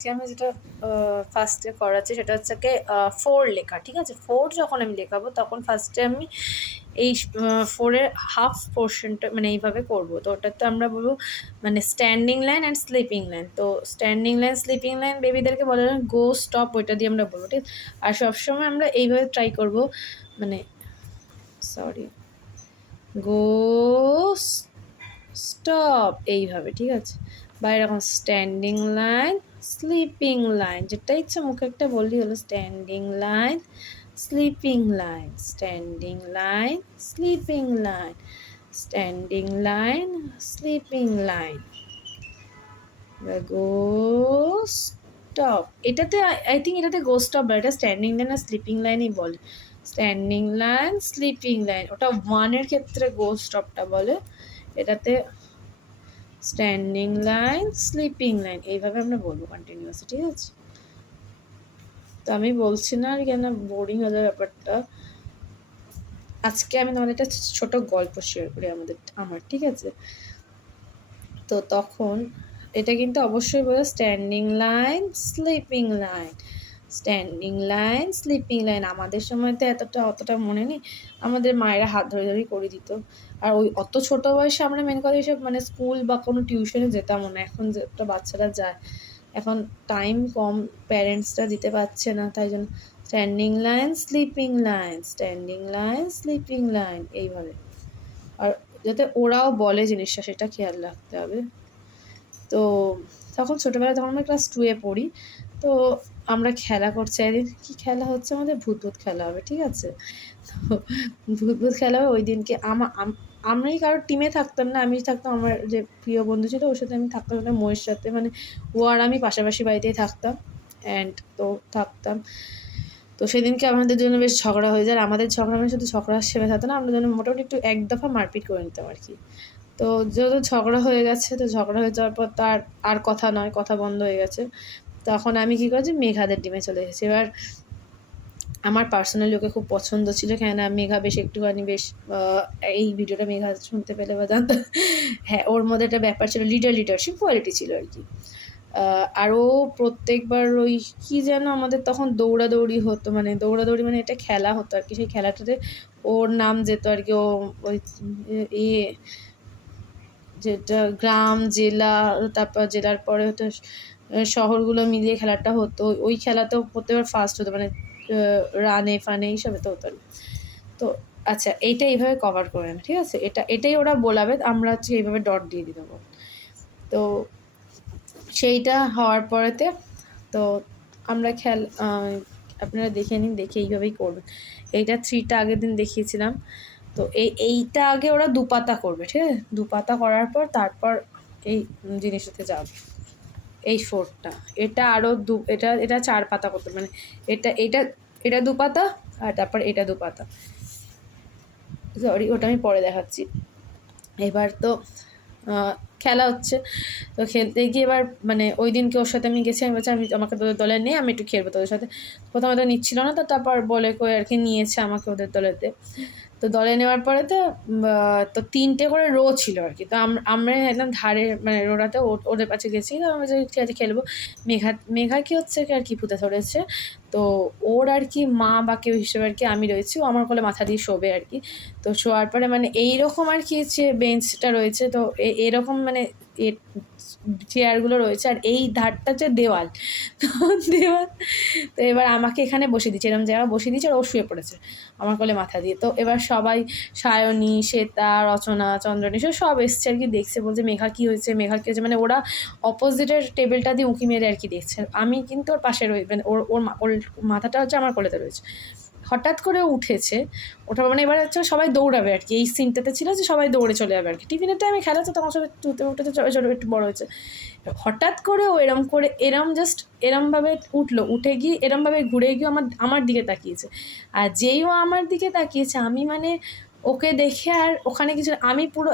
আমি যেটা ফার্স্টে করাচ্ছি সেটা হচ্ছে কি 4 লেখা, ঠিক আছে? 4 যখন আমি লেখাবো তখন ফার্স্টে আমি এই 4 এর হাফ পোর্শনটা মানে এইভাবে করবো। তো ওটাতে আমরা বলবো মানে standing line and sleeping line. তো স্ট্যান্ডিং লাইন স্লিপিং লাইন বেবিদেরকে বলে গো স্টপ, ওইটা দিয়ে আমরা বলবো, ঠিক? আর সবসময় আমরা এইভাবে ট্রাই করবো, মানে সরি, গো স্টপ এইভাবে, ঠিক আছে? বা এরকম স্ট্যান্ডিং লাইন স্লিপিং লাইন, যেটা ইচ্ছা মুখে একটা বললি হলো। Standing line sleeping line, standing line sleeping line, standing line sleeping line, go stop. এটাতে আই থিঙ্ক এটাতে গো স্টপ বলে, এটা স্ট্যান্ডিং লাইন আর স্লিপিং লাইনই বলে। স্ট্যান্ডিং লাইন স্লিপিং লাইন, ওটা 1 এর ক্ষেত্রে গো স্টপটা বলে, এটাতে স্ট্যান্ডিং লাইন স্লিপিং লাইন এইভাবে আমরা বলবো কন্টিনিউয়াসলি, ঠিক আছে? তো আমি বলছি না আর কেন বোরিং হয়ে যাবে ব্যাপারটা। আজকে আমি তোমাদের একটা ছোট গল্প শেয়ার করি আমার, ঠিক আছে? তো তখন এটা কিন্তু অবশ্যই বলে standing line sleeping line, standing line sleeping line. আমাদের সময় তো অতটা মনে নেই, আমাদের মায়েরা হাত ধরে ধরেই করে দিত। আর ওই অত ছোটো বয়সে আমরা মেন কথা এইসব মানে স্কুল বা কোনো টিউশনে যেতাম না। এখন যেটা বাচ্চারা যায়, এখন টাইম কম, প্যারেন্টসরা দিতে পারছে না, তাই জন্য standing line sleeping line, standing line sleeping line এইভাবে। আর যাতে ওরাও বলে জিনিসটা সেটা খেয়াল রাখতে হবে। তো তখন ছোটোবেলায় তখন আমরা ক্লাস 2-এ পড়ি। তো আমরা খেলা করছি, একদিন কী খেলা হচ্ছে, আমাদের ভূত খেলা হবে, ঠিক আছে? তো ভূত খেলা হবে ওই দিনকে। আমরাই কারোর টিমে থাকতাম না, আমি থাকতাম আমার যে প্রিয় বন্ধু ছিল ওর সাথে আমি থাকতাম, ওটা ময়ের সাথে, মানে ও আর আমি পাশাপাশি বাড়িতেই থাকতাম তো থাকতাম। তো সেদিনকে আমাদের জন্য বেশ ঝগড়া হয়ে যায়। আমাদের ঝগড়া মানে শুধু ঝগড়া সেবে থাকতো না, আমরা যেন মোটামুটি একটু এক দফা মারপিট করে নিতাম আর কি। তো যেহেতু ঝগড়া হয়ে গেছে, তো ঝগড়া হয়ে যাওয়ার পর তার আর কথা নয়, কথা বন্ধ হয়ে গেছে। তখন আমি কী করেছি, মেঘাদের টিমে চলে এসেছি। এবার আমার পার্সোনালি ওকে খুব পছন্দ ছিল, কেননা মেঘা বেশ একটুখানি বেশ এই ভিডিওটা মেঘা শুনতে পেলে বা জানতো, হ্যাঁ ওর মধ্যে একটা ব্যাপার ছিল, লিডারশিপ কোয়ালিটি ছিল আর কি। আর ও প্রত্যেকবার ওই কী যেন আমাদের তখন দৌড়াদৌড়ি হতো, মানে দৌড়াদৌড়ি মানে এটা খেলা হতো আর কি। সেই খেলাটাতে ওর নাম যেত আর কি। ও ওই যেটা গ্রাম, জেলা, তারপর জেলার পরে হতো শহরগুলো মিলিয়ে খেলাটা হতো। ওই খেলাতেও প্রত্যেকবার ফার্স্ট হতো, মানে রানে ফানে এইসবে তো হতো। তো আচ্ছা, এইটা এইভাবে কভার করে না, ঠিক আছে? এটাই ওরা বলাবে, আমরা হচ্ছে এইভাবে ডট দিয়ে দেবো। তো সেইটা হওয়ার পরেতে তো আমরা আপনারা দেখে নিন, দেখে এইভাবেই করবেন। এইটা 3টা আগের দিন দেখিয়েছিলাম। তো এইটা আগে ওরা 2 পাতা করবে, ঠিক আছে? 2 পাতা করার পর তারপর এই জিনিসটাতে যাবে, এই 4টা। এটা আরও এটা 4 পাতা করতে, মানে এটা 2 পাতা, আর তারপর এটা 2 পাতা। সরি, ওটা আমি পরে দেখাচ্ছি। এবার তো খেলা হচ্ছে। তো খেলতে গিয়ে এবার মানে ওই দিনকে ওর সাথে আমি গেছি, আমি বলছি আমাকে তোদের দলে নিয়ে আমি একটু খেলবো তোদের সাথে। প্রথমে তো নিচ্ছিল না, তো তারপর বলে কয়ে আর কি নিয়েছে আমাকে ওদের দলেতে। তো দলে নেওয়ার পরে তো 3টে করে রো ছিল আর কি। তো আমরা একদম ধারে মানে রোটাতে ওদের কাছে গেছি। তো আমরা ঠিক আছে খেলবো। মেঘা কি হচ্ছে আর কি পুঁতে ধরেছে। তো ওর আর কি মা বা কেউ হিসেবে আর কি আমি রয়েছি, ও আমার কোলে মাথা দিয়ে শোবে আর কি। তো শোয়ার পরে মানে এইরকম আর কি যে বেঞ্চটা রয়েছে, তো এরকম মানে চেয়ারগুলো রয়েছে, আর এই ধারটা হচ্ছে দেওয়াল। তো দেওয়াল, তো এবার আমাকে এখানে বসিয়ে দিচ্ছে, এরকম জায়গা বসিয়ে দিচ্ছে, আর ও শুয়ে পড়েছে আমার কোলে মাথা দিয়ে। তো এবার সবাই, সায়নী, শ্বেতা, রচনা, চন্দ্রনী সব এসছে আর কি, দেখছে, বলছে মেঘা কী হয়েছে, মানে ওরা অপোজিটের টেবিলটা দিয়ে উঁকি মেরে আর কি দেখছে। আমি কিন্তু ওর পাশে মানে ওর মাথাটা হচ্ছে আমার কোলেতে রয়েছে। হঠাৎ করে উঠেছে, ওটা মানে এবার হচ্ছে সবাই দৌড়াবে আর কি। এই সিনটাতে ছিল যে সবাই দৌড়ে চলে যাবে আর কি। টিফিনের টাইমে খেলা তো তখন সবাই উঠেছে, ছোটো একটু বড়ো হয়েছে। হঠাৎ করে ও জাস্ট এরমভাবে উঠলো, উঠে গিয়ে এরমভাবে ঘুরে গিয়ে আমার দিকে তাকিয়েছে। আর যেই ও আমার দিকে তাকিয়েছে, আমি মানে ওকে দেখে আর ওখানে কিছু, আমি পুরো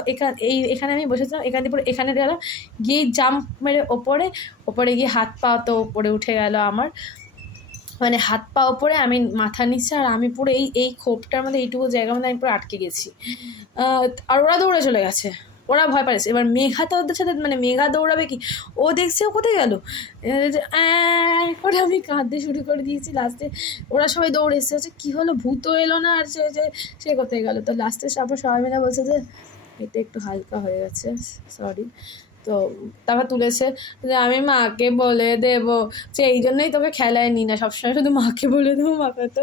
এখানে আমি বসেছিলাম, এখান থেকে পুরো এখানে গেলাম, গিয়ে জাম্প মেরে ওপরে গিয়ে হাত পা তো ওপরে উঠে গেল আমার, মানে হাত পা ওপরে, আমি মাথা নিচে, আর আমি পুরো এই খোপটার মধ্যে এইটুকু জায়গার মধ্যে আমি পুরো আটকে গেছি। আর ওরা দৌড়ে চলে গেছে। ওরা ভয় পাচ্ছে। এবার মেঘা তো ওদের সাথে মানে মেঘা দৌড়াবে কি, ও দেখছে ও কোথায় গেল, করে আমি কাঁদতে শুরু করে দিয়েছি। লাস্টে ওরা সবাই দৌড়ে এসছে, হচ্ছে কী হলো, ভূতও এলো না, আর সে কোথায় গেল। তো লাস্টে তারপর সবাই মিলে বলছে যে এটা একটু হালকা হয়ে গেছে, সরি। তো তারপর তুলেছে যে আমি মাকে বলে দেবো, যে এই জন্যই তোকে খেলায় নি না, সবসময় শুধু মাকে বলে দেবো মাকে। তো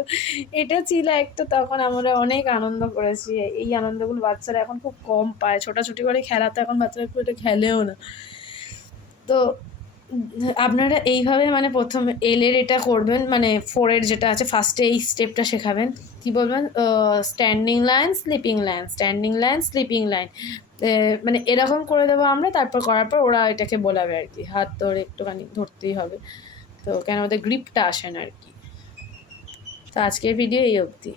এটা ছিল একটা, তখন আমরা অনেক আনন্দ করেছি। এই আনন্দগুলো বাচ্চারা এখন খুব কম পায়, ছোটাছুটি করে খেলা তো এখন বাচ্চারা খুব এটা খেলেও না। তো আপনারা এইভাবে মানে প্রথমে এলের এটা করবেন, মানে 4-এর যেটা আছে ফার্স্টে এই স্টেপটা শেখাবেন। কী বলবেন, standing line, sleeping line, standing line, sleeping line, মানে এরকম করে দেবো আমরা। তারপর করার পর ওরা এটাকে বলাবে আর কি, হাত ধরে একটুখানি ধরতেই হবে, তো কেন ওদের গ্রিপটা আসে না আর কি। তো আজকের ভিডিও এই অবধি।